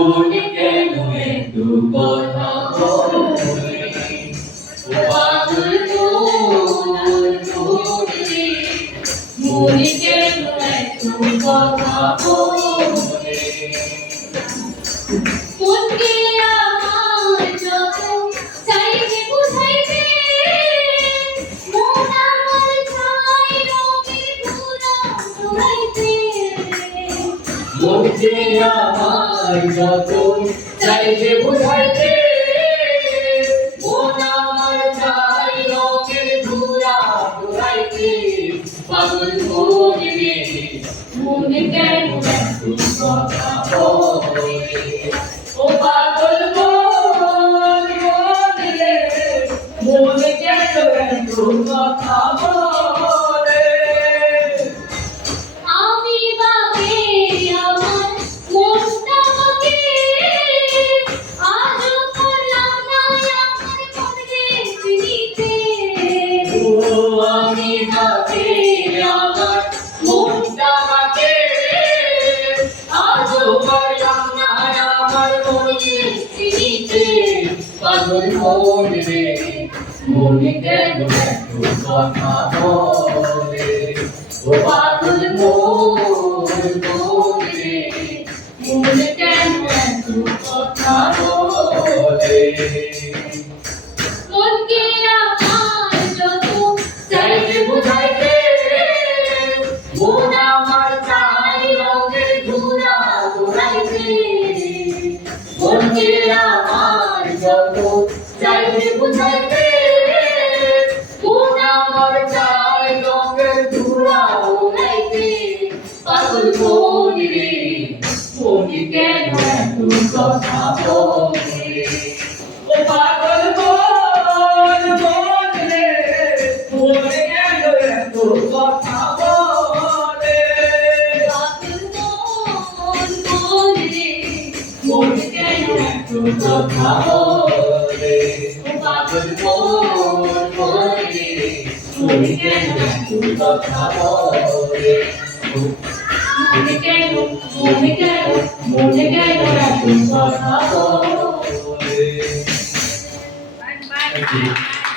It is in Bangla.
মনে কেন এত কথা বলে পাগল তোরে মনে কেন এত কথা বলে মনকে আমার যত চাইতে বুঝাইতে মন আমার চাই রঙের ধুলা উড়াইতে মনকে আমার যত চাইতে বুঝাইতে মন আমার চাই রঙের ধুলা উড়াইতে পাগল মনে মনে কেন এত কথা বলে ও পাগল মনে মনে কেন এত কথা বলে আমি বাগে আমার মনটাকে আজ করলাম না আমার মনে চিনিতে ও আমি বাগে আমার মনটাকে আজ করলাম না আমার মনে চিনিতে পাগল মনে মনে কেন এত কথা বলে ও পাগল মনে মনে কেন এত কথা বলে মনকে আমার যত চাইতে বুঝাইতে মন আমার চাই রঙের ধুলা উড়াইতে মনকে আমার যত চাইতে বুঝাইতে মন আমার চাই রঙের ধুলা উড়াইতে পাগল মনে মনে কেন এত কথা বলে ও পাগল মনে মনে কেন এত কথা বলে পাগল মনে মনে কেন এত কথা বলে ও পাগল মনে মনে কেন এত কথা বলে মনে কেন এত কথা বলে